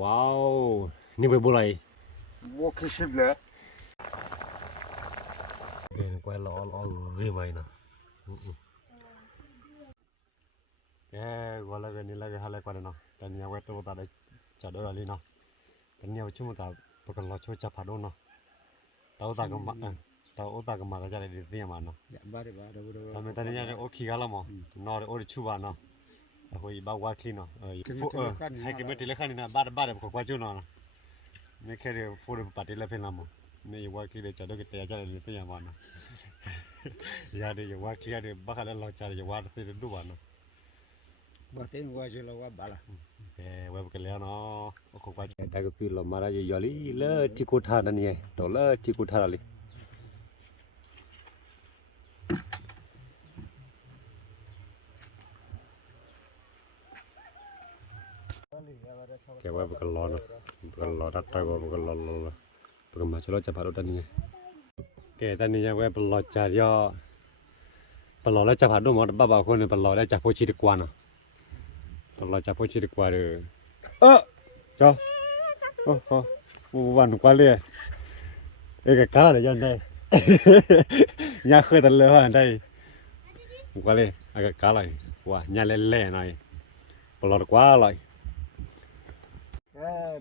ว้าวนี่ไปบุไร我开始了，เป็นกวยล้อเรียบไปนะแกก็แล้วกันนี่แล้วก็หาอะไรกว่าเนาะแต่เนี่ยเวทตัวตาได้จัดด้วยอะไรเนาะแต่เนี่ยชุ่มตาปกติเราช่วยจับผัดด้วยเนาะตาอุตาก็มาตาอุตาก็มาก็จะได้ดีมาเนาะแต่เมื่อตอนนี้เนี่ยโอเคกันแล้วมั้งนอร์โอ้ยชูบาเนาะโอ้ยบ้าว่าคลีนเนาะให้กินไม่ตีเล็กขนาดนี้นะบ้าเดี๋ยวก็กว่าจุนเนาะไม่แค่เดี๋ยวฟูดปาร์ตี้เล็กเพียงละมั้งไม่ว่าคลีนเดี๋ยวจัดด้วยกันจะได้ดีเป็นอย่างมันเนาะยาเดี๋ยวว่าคลีนเดี๋ยวบ้ากันแล้วจัดเดี๋ยวว่าตีดูบ้านเนาะ把这我就了我罢了。เว็บกันแล้วเนาะโอ้โหว่าแต่ก็คือเรามาได้ยอลี่เลิศที่กูท่านั่นไงตัวเลิศที่กูท่าเลยแกว่าบุกล้อเนาะบุกล้อตัดไปว่าบุกล้อบุกมาชะลอจับพารุตันนี่แกตันนี่ยังว่าบุกล้อจ่ายอบุกล้อแล้วจับพารุหมดบ้าคนเนี่ยบุกล้อแล้วจับผู้ชีดกว่าเนาะบุกล้อจับผู้ชีดกว่าเลยจ้าโอ้โหวันกว่าเลยเอกก้าเลยยันได้ยาเคยตันเลยว่าได้กว่าเลยเอกก้าเลยว่าญาเล่ๆหน่อยบุกล้อกว่าเลย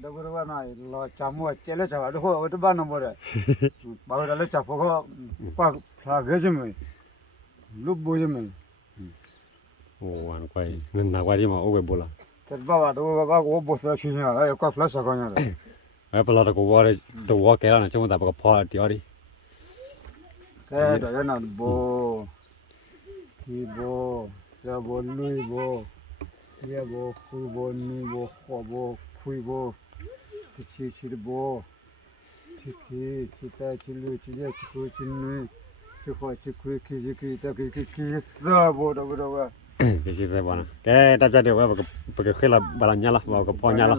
ดบว่าน่ะรอจำว่าเจริญชาวดูว่าตัวบ้านน้ำบ่ได้บ่าวได้จับพวกป้าพาเกจิมั้ยลูกบ่จิมั้ยโอ้วันกว่าเงินหนักกว่าที่มาโอ้เว็บบุละแต่บ่าวดูว่าก็บ่สะชิญอะไรก็ฟลัชกันเนี่ยเออปลอดกูว่าเลยตัวว่าแกแล้วนะจังหวะแต่ปกพอเดี๋ยวดิแกเดี๋ยวนั้นบ่ที่บ่จะบ่ลุยบ่เรียบ่คุยบ่นี่บ่ขอบ่คุยบ่ชิบ่ชิตาชิลุชิเจชิคุชินุชิขอชิคุยคิตะคิซะบ่ดบ่ว่าเดี๋ยวสิไปบ้านแกตัดใจเดี๋ยวว่าปกเคยละบาลานซ์ละว่ากับพอญาละ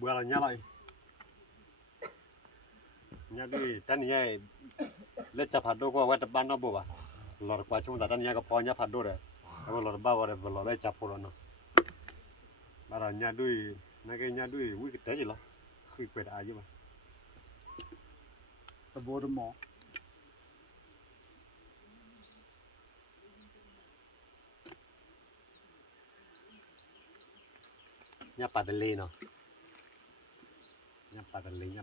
บาลานซ์ละญาดิตันยัยเล็กจะผัดดูก็ว่าจะบ้านนอกบ่วะหลอดกว่าช่วงแต่ตันยัยก็พอญาผัดดูเลยแล้วหลอดบ้าว่าเลยหลอดได้จับพอแล้วเนาะบาลานซ์ญาดุยนักญาดุยวิ่งเตะจิละคุยไปได้ยังไงตะบ่ดหมอญาปัดเลยเนาะญาปัดเลยญ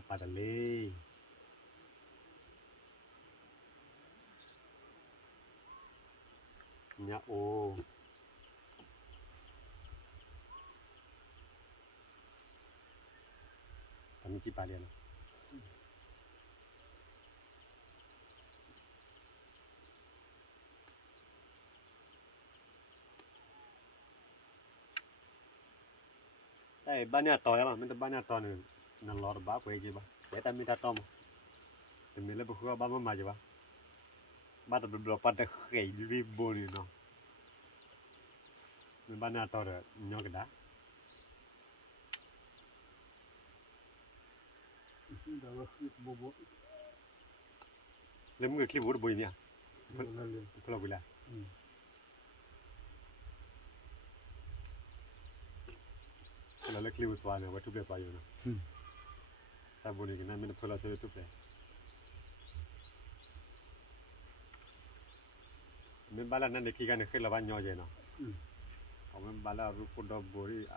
าโอทำจีบาเลียนะแต่บ้านเนี่ยต่อยังล่ะมันจะบ้านเนี่ยต่อหนึ่งนั่นหลอดบ้าไปจีบ้าแต่ไม่ตัดต่อมาแต่ไม่เล่นพวกบ้านมาจีบ้าบ้านตัวปัดแต่เขยรีบบุญเนาะมันบ้านเนี่ยต่อเลยยอกได้เล่นมือคลิปวุ้ดบุญเนี่ยเพื่อเราไปละเราเล่นคลิปวุ้ดวานเนี่ยวัตถุเปล่าไปอยู่นะแต่บุญกันนั่นไม่ได้เพื่อเราเสียทุกเลยมันบ้านนั้นเด็กขี้กันเคยระบายย่อเจเนาะเอามันบ้านเรารูปดอกบัวที่อ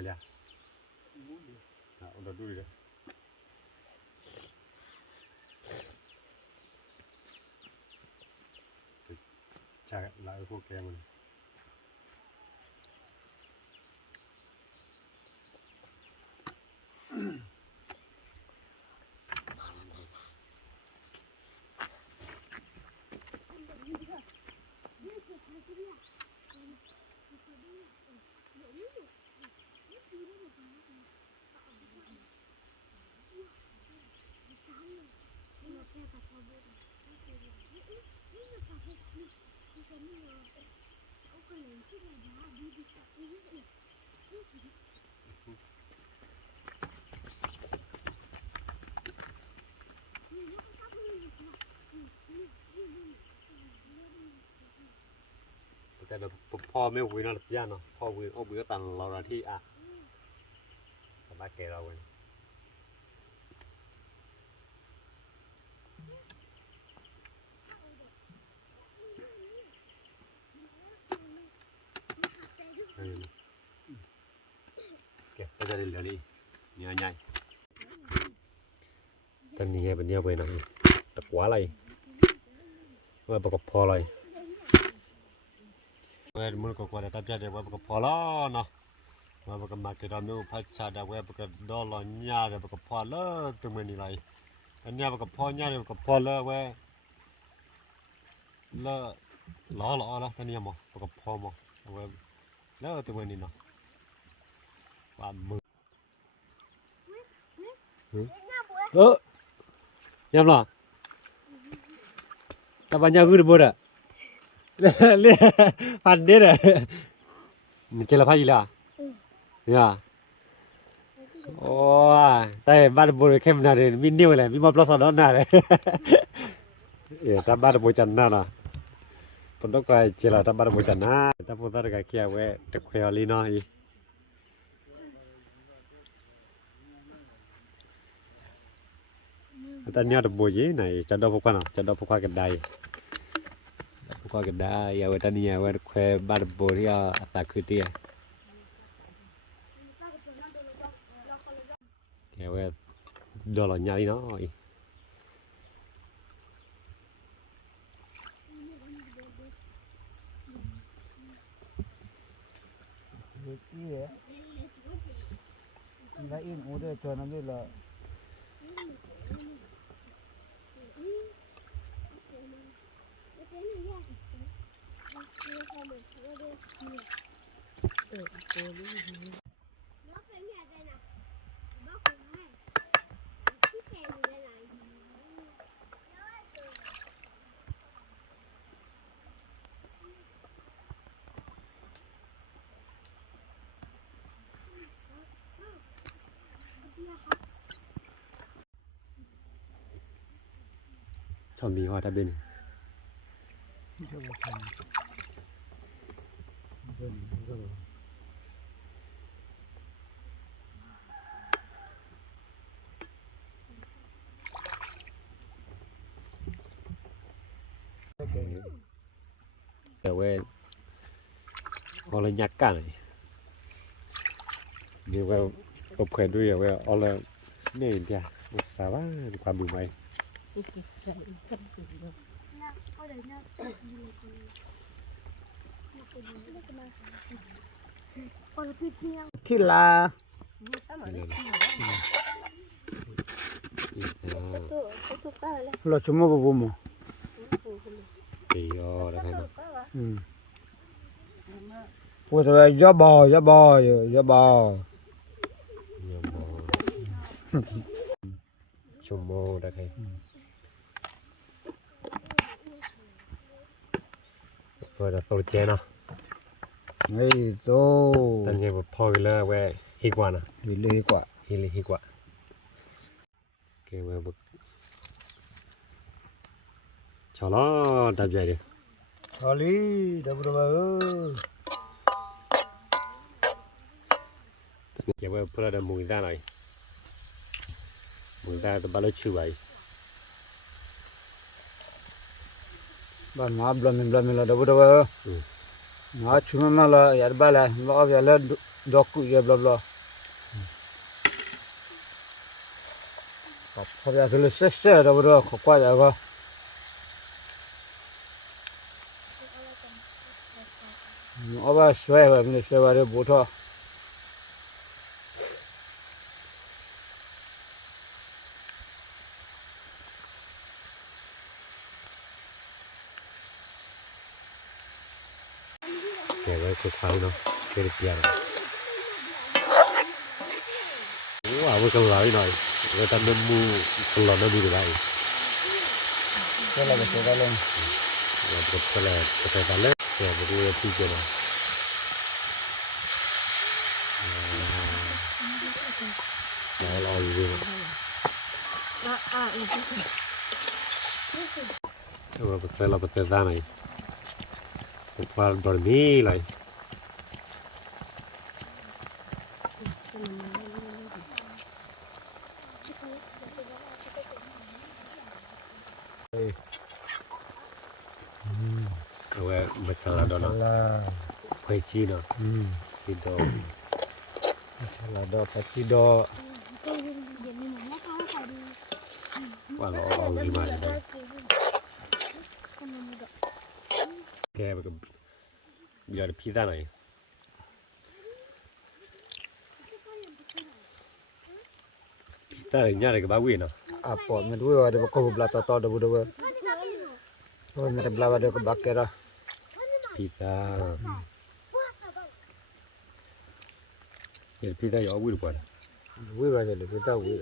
ะไรอ่ะอุดดูดิใช่หลายพวกแกมัน แบบพ่อไม่วิ่งนั่นย่าเนาะพ่อวิ่งเอาวิ่งตันเราละที่อ่ะสบายแกเราเว้ยแกไปจะได้เหลือนี่เนี่ยใหญ่ตอนนี้เป็นเนี่ยไปหน่อยตะกัวอะไรว่าประกอบพออะไรเว้ยมันก็กว่าแต่ตัดใจว่าประกอบพอแล้วเนาะว่าประกอบมาเกิดเราไม่พัชชาดาเว้ยประกอบดอลลาร์เนี่ยเดี๋ยวประกอบพอแล้วตัวมันนี่ไรอันนี้ประกอบพอเนี่ยเดี๋ยวประกอบพอแล้วเว้ยแล้วล้อแล้วตอนนี้มั้งประกอบพอมั้งเว้ยแล้วตัวมันนี่เนาะว่ามือยังหรอแต่ปัญญาคือบุตรอะเลี้ยพันเด็ดอะมันเจริญพันธุ์ละเนี่ยโอ้แต่บ้านบุตรเข้มนาเลยมีนิ้วเลยมีมาปลาสดนาเลยแต่บ้านบุตรจันน่ะนะผมต้องไปเจริญแต่บ้านบุตรจันน่ะแต่ผมต้องไปเกี่ยวเว้ตะเคียนลีน้อยแต่เนี่ยตัวบุญยี่ไหนจะดอกพวกนั้นจะดอกพวกกันได้พวกกันได้อย่าเว้แต่เนี่ยเว้แค่บ้านบุตรที่ตาคือเตี้ยอย่าเว้ดอลลาร์ใหญ่น้อย Iya. Lain udah tuan ambil lah. Chọn mì hoa đã bênแต่ว่าเอาเลยยักกันเดี๋ยวว่าตบแขนด้วยว่าเอาเลยนี่เดียวมันสาวความมือไหมที่ลาเราชั่วโมงบุ้ม thì đó thấy không Ủa rồi gió bò nhiều bò chum mô đã thấy rồi là tôi chế nào Ấy tô tận nghe một phôi là về hít quả nè Vì lì quả hít quả cái mà bực cho nó đập dậy đi Oli, dah berapa? Giờ bây giờ là mùi ra này mùi ra tôi bao lâu chưa vậy Ban maaf belum lah dah berapa? Nah cuma malah ya bala, maaf ya lah doku ya bla bla. Apa ya kalau selesai dah berapa? Kau kuat apa? Apa suai apa? Ini suai ada botol. kể với cái khoai nó cái được tiền wow với con lợn này người ta nên mua con lợn nó đi được đây Cái là cái cái lên. là cái ta lớn kể với cái chi kia này đó là gì rồi cái là cái ra này qua dormir lại rồi masala đó nó khoai chi nó thì đó là đó phải chi đó qua lo gì mà đây cái giờ là pizza này pizza này nhá này cái bao quỷ nào apa mình đuôi vào được có bla to đâu đâu thôi mình bla vào được có bạc kia đó pizza giờ pizza giờ quỷ được quá đuôi vào được cái tao đuôi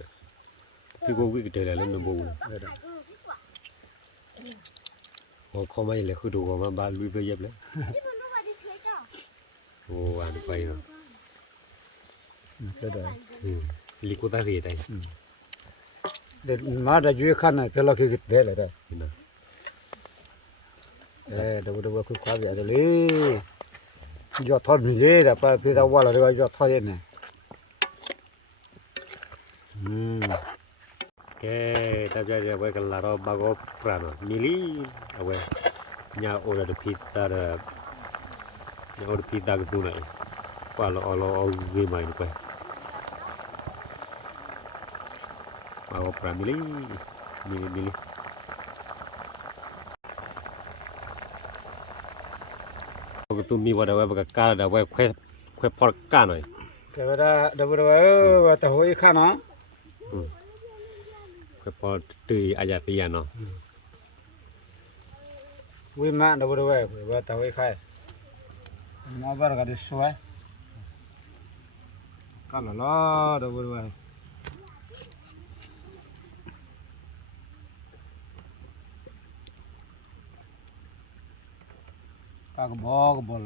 cái cô quỷ cái trời này lên nó bù không may là khu đồ mà ba lui về dẹp đấy ồ ăn phải rồi cái đó lico ta gì đây để mà đã duy khăn này phải lo cái thế này đó đâu đâu cứ khóa vậy rồi giờ thoát mình đi đã phải phải tao qua là được giờ thoát này cái ta bây giờ về cái là nó bao gồm prano mili về nhà ở đây pizza là nhà ở pizza cái thứ này qua lo gì mà vậy bao gồm prano mili cái tụi mi vào đây về cái cá là về khoe pork cá này cái đó đâu đâu tao hỏi khăn nó khoe pork từ aja tiyan nó vui mà đâu đâu vậy tao hỏi khai nó bắt cái đi xuôi cái là lo đâu vậy các bò rồi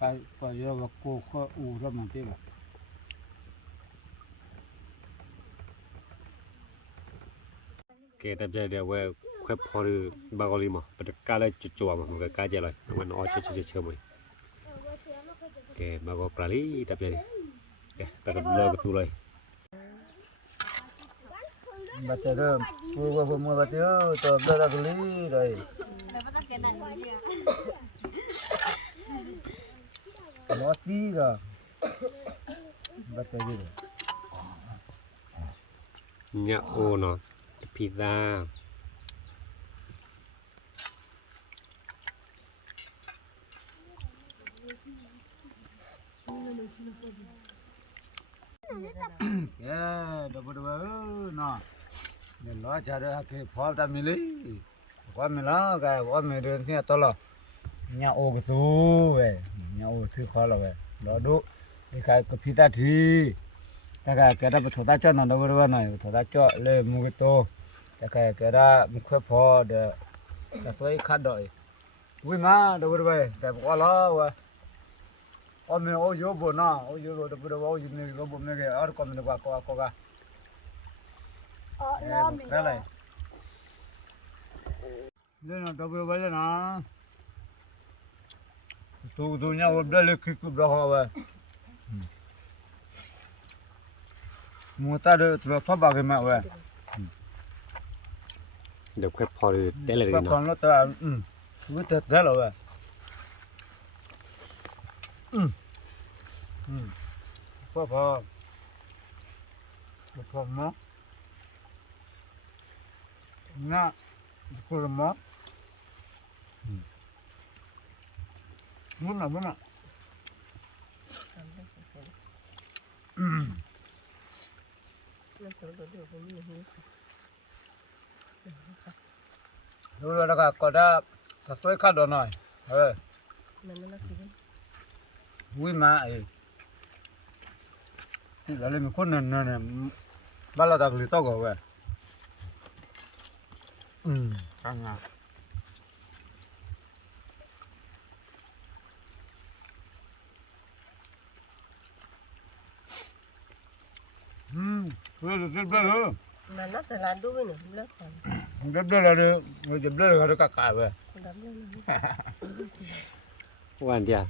cái giờ cái cô có u ra mà thế là cái ta bây giờ về khoe pork bao gồm mà bắt cá là chua mà cái cá gì rồi nó nói chơi mày cái bao gồm prali ta bây giờ cái ta cầm lơ cái tu rồi bắt đầu vừa mua bắt đầu tôi bắt đầu lấy rồi nó tí rồi bắt đầu đi nhà ô nó pizza đâu nó nên lo cho được cái phao ta mili qua mình lo cái qua mình đường thì to lo nhà ô cái số về nhà ô thứ khó là về đó đủ cái pizza thì cái đó thổi ta cho nó đâu này thổi ta cho lên mua cái tô cái đó mình khơi phao để tôi khát đợi vui mà đâu về cái qua lo về mình ô vô bộ nó ô vô đâu ô vô mình có bộ mình cái ở con mình qua cái cái này nên là đâu về nó tu nhau đây là cái cục đó về mua ta được rồi thoát bao cái mẹ về được khoe pork để lại còn nó ta với thật thế rồi về phô mó na phô mó muốn nào rồi là có đã tôi khát đồ này vui mà ấy thì là mình con này bao là đặc biệt to rồi vậy căng à rất là mà nó phải làm đúng nữa lớp rất là được rất là cả vậy wan dia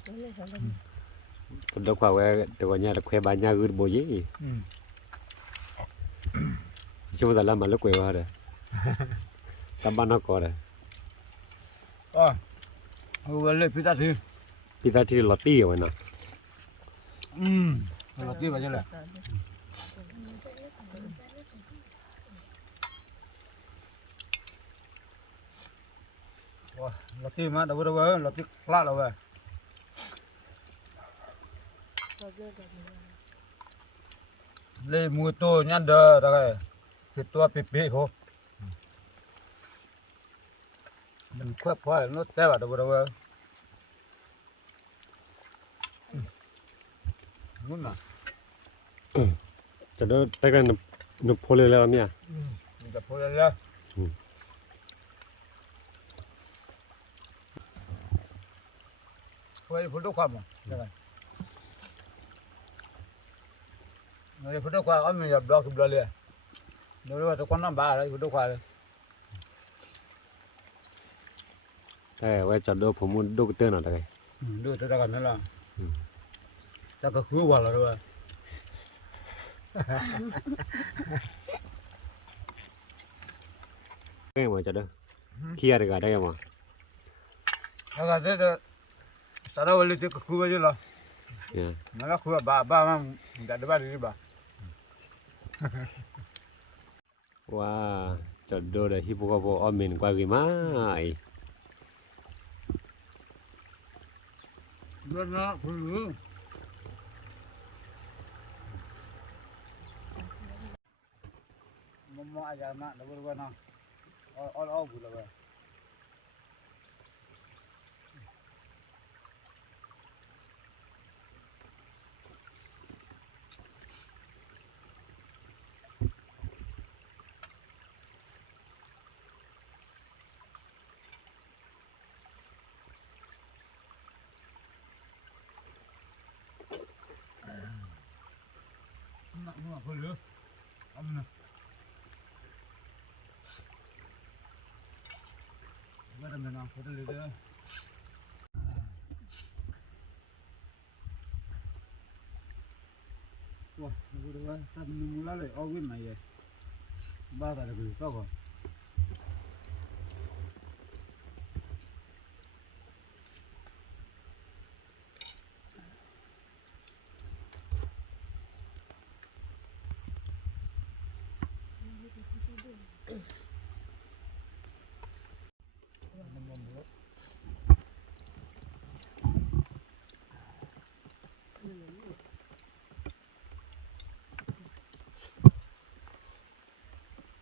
do kwa we do nya da kwe ba nya gu bo yi chu da la ma lo kwe wa de ta ba na ko de le pita thi pi ta ti lo ti wa na lo ti ba chứ là lo ti mà đâu đâu lo ti lạ đâu vậy le mua tô nhăn đờ rồi cái tua pipi hô mình quét phải nó té vào đâu đâu muốn mà cha do ta ga no phole la mia mình gặp phải là phải phụ thuộc vào mà người phụ thuộc vào mình gặp đó cũng được liền nếu mà tôi quan năm ba đấy phụ thuộc vào we cha do pho mu do te na da ga đưa tới đây là ta có khứa vào rồi ke ma cha do kia da ga da ma Aga thế ta đâu lấy cái khu vậy là ya nó là khu ba mà đã được ba đi ba wa cha do da hi bo bo amen kwa gi mai luôn nó khu mama aja mak dah berubah nang all pula ba nak mua apa lu amna Ada memang hotel itu. Wah, udah tak mula le, awin mah ya. Bah ada berita kok.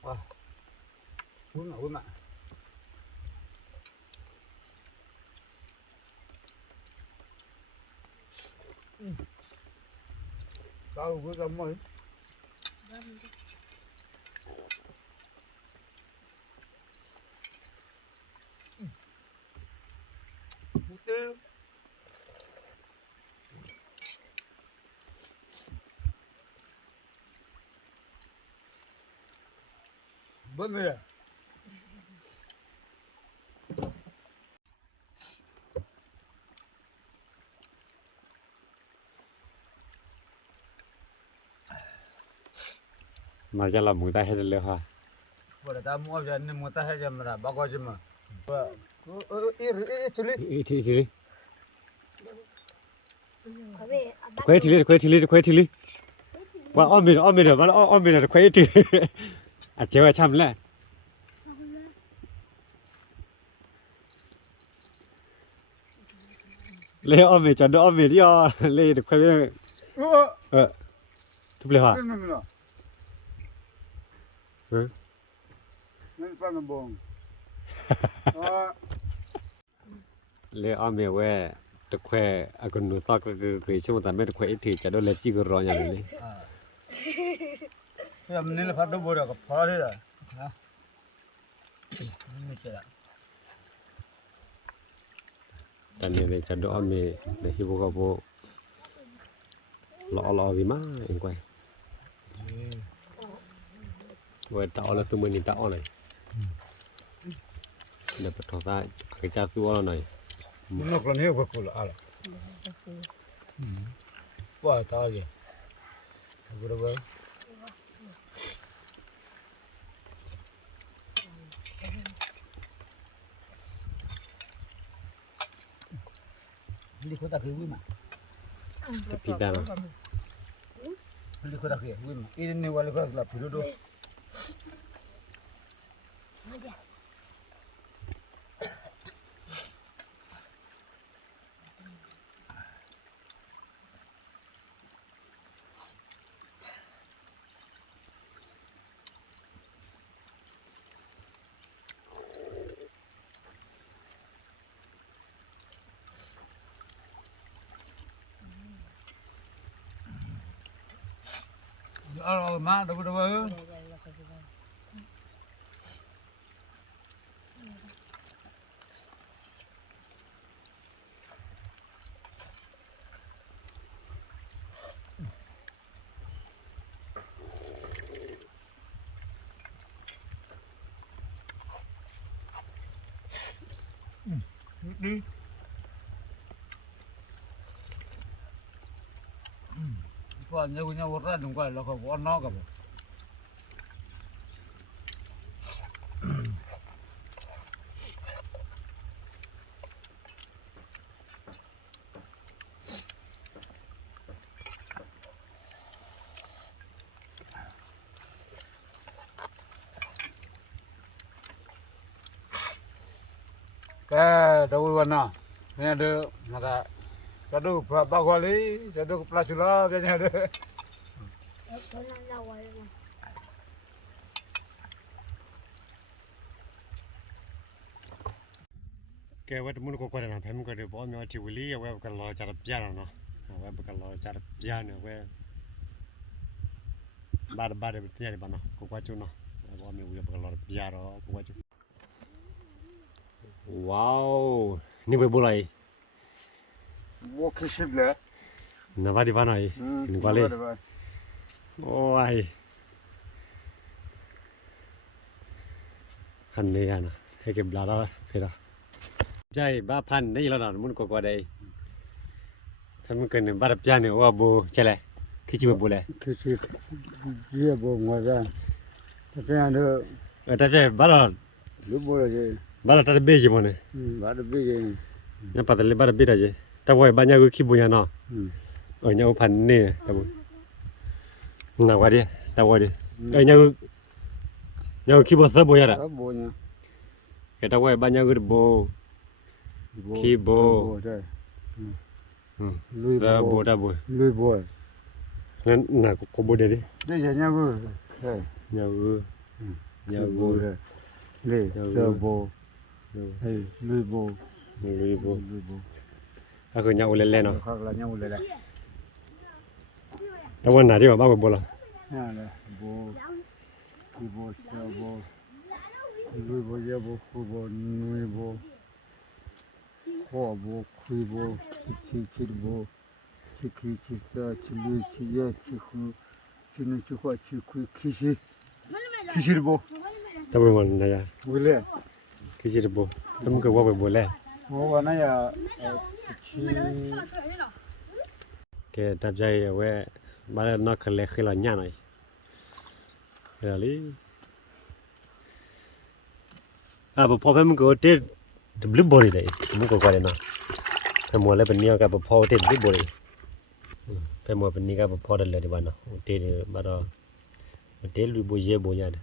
Wah, uống mà. Sao cứ ra mới. Tiêu. Bên này. mà cha làm người ta hết rồi ha Bữa ta mua về nên mua ta hay làm là bao nhiêu mà. thì quay thìว่าอ้อมมีเดี๋ยวมันอ้อมมีเดี๋ยวคุยถืออาจจะว่าช้ำแหละเลยอ้อมมีจนอ้อมมีที่อ้อเลยเดี๋ยวคุยทุบเลยฮะนั่นป้ามันบง เลยอ้อมมีเว้ตะคุยอากุนนูตอกคือช่วงตอนไม่ตะคุยถือจะโดนเล็บจี้ก็รออย่างนี้ mình nên là phát đâu bồi được phá thế rồi hả mình sẽ ตอนนี้เลยจะโดนมีในที่พวกเขารอวิมาเองกว่าเวทเอาแล้วตัวมันนี่ตาอ่อนเลยเดี๋ยวไปทอดตาไอ้จ้าตัวเราหน่อย nó còn nhiều vật cũ là quá to kìa vừa đâu đi kota ke wima tapi dah lah đi kota ke wima ini wale ko la pirudo má đâu đâu đi còn nhau nhau ra đúng rồi là không có nó cả cái đâu vậy nào nghe được mà ta cái đâu bao gọi đi cái đâu plasula cái nhà đấy cái vậy muốn có cái nào phải muốn cái được bỏ nhau chịu lý vậy cái lo chả được giá nó vậy cái lo chả được giá nữa vậy ba được tiền đi bạn nó có quá chú nó bỏ mình vậy cái lo giá đó có quá chú wow ni vậy bồi lại mua cái ship đấy nó vào đi vào này ni qua lên ôi hành này à hay cái bla đó phải đóใจบ้าพันนี่แล้วนะมันก็ได้ถ้ามันเกินบ้ารับจ้างเนี่ยว่าโบใช่เลยคิดว่าโบเลย cái ship kia bộ ngoài ra cái nhà đó แต่ใช่บ้าเรา lúc bộ là gì บ้าเราตัดเบี้ยจีบเนี่ย bà được biết gì เนี่ยปัตตานีบ้าเราเบี้ยได้จีแต่ว่าบ้านเนี่ยก็คิดบุญเนาะเนี่ยพันนี่แต่บุญน่าว่าดิแต่ว่าดิเนี่ยคิดว่าเสือบุญอะไร có bộ nha แต่ว่าบ้านเนี่ยก็โบคิดโบ đây เสือโบได้โบ lui bộ นั่นน่ะก็โบเดี๋ยวดิ đây là nhà vợ đây เนี่ยเนี่ย bộ đây đây sơ bộ đây lui bộ เลยโบ lui bộ ก็คือเนี่ยเล่นๆเนาะ hoặc là nhau đây này แต่ว่าหน้าที่ว่าบ้าโบล่ะ nha này bộ lui bộ sơ bộ lui bộ giờ bộ khu bộ nuôi bộ hoa bộ khui bộ chi bộ chi sa chi lui chi ya chi khu chi nu chi hoa chi khui kishi bộ แต่ว่ามันน่ะ bule คิดสิโบแล้วมันก็ว่าไปโบแล้ว ngô này ya chi แกตับใจเอาไว้บ้านนอกเคยคือเราหน้าหน่อยเฮ้ยลิพอเพิ่มมันก็เด็ดบลูบอร์เลยมันก็กว่าเลยนะถ้ามัวแล้วเป็นเนี้ยก็พอเด็ดบลูบอร์เพิ่มมัวเป็นนี้ก็พอได้เลยดีกว่านะเด็ดบ้านเราเด็ดลูบอร์เยอะบ่อยนะ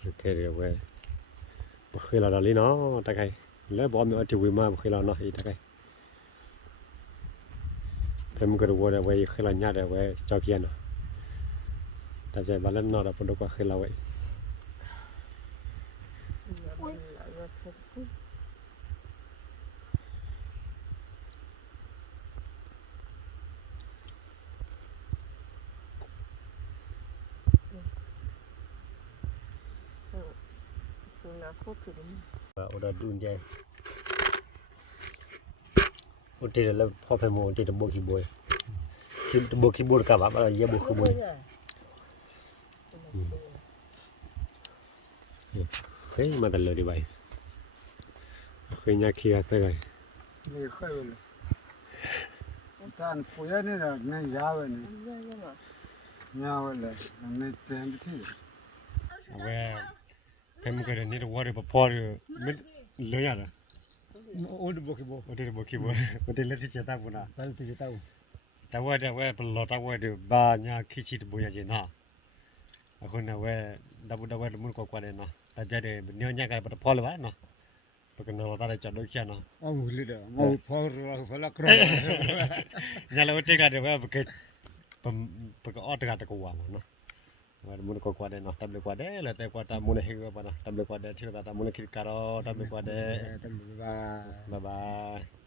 โอเคเดี๋ยวไว้เคยเราดอลลี่เนาะตะไคร้แล้วบอกมีอันที่วิ่งมาเคยเราเนาะอีตะไคร้เพิ่มก็รู้ว่าไว้เคยเราหน้าเดี๋ยวไว้เจ้าเกียนเนาะแต่ใจบ้านเล่นนอเราปนดูก็เคยเราไว้โอดาดูนใจโอเตเดแล้วพอเพิ่มโอเตเดโบคีบอยคีโบคีบอยกับแบบอะไรเยอะโบคีบอยเฮ้ยมาตลอดดีไป nya kia sai นี่ค่อยเลยตอนปุยนี่น่ะเนี่ยยาวเลย ရရမှာ ยาวเลยเนี่ยเต็มที่ awe kem kare ni de wore ba por mi lo ya la โอ้ดูบ่คิบ่ o de bo ki bo o de le ti che ta bu na ไปที่เต้า ta wa de we lo ta wa de ba nya ki chi de bo ya je na a ko na we da bu da we de mun ko kwa de na ta ja de nyo nya ka ba por le ba na ba ka na ta de cha do kya na เอาลิดมอพอรพละกร nya la we te ka de we ba ke ba ka o ta ka ta ko wa na wa mun ko kwa de na ta ble kwa de la te kwa ta mun he ba na ta ble kwa de thi ta mun ki ka ro ta ble kwa de ตั้งแต่ว่า bye bye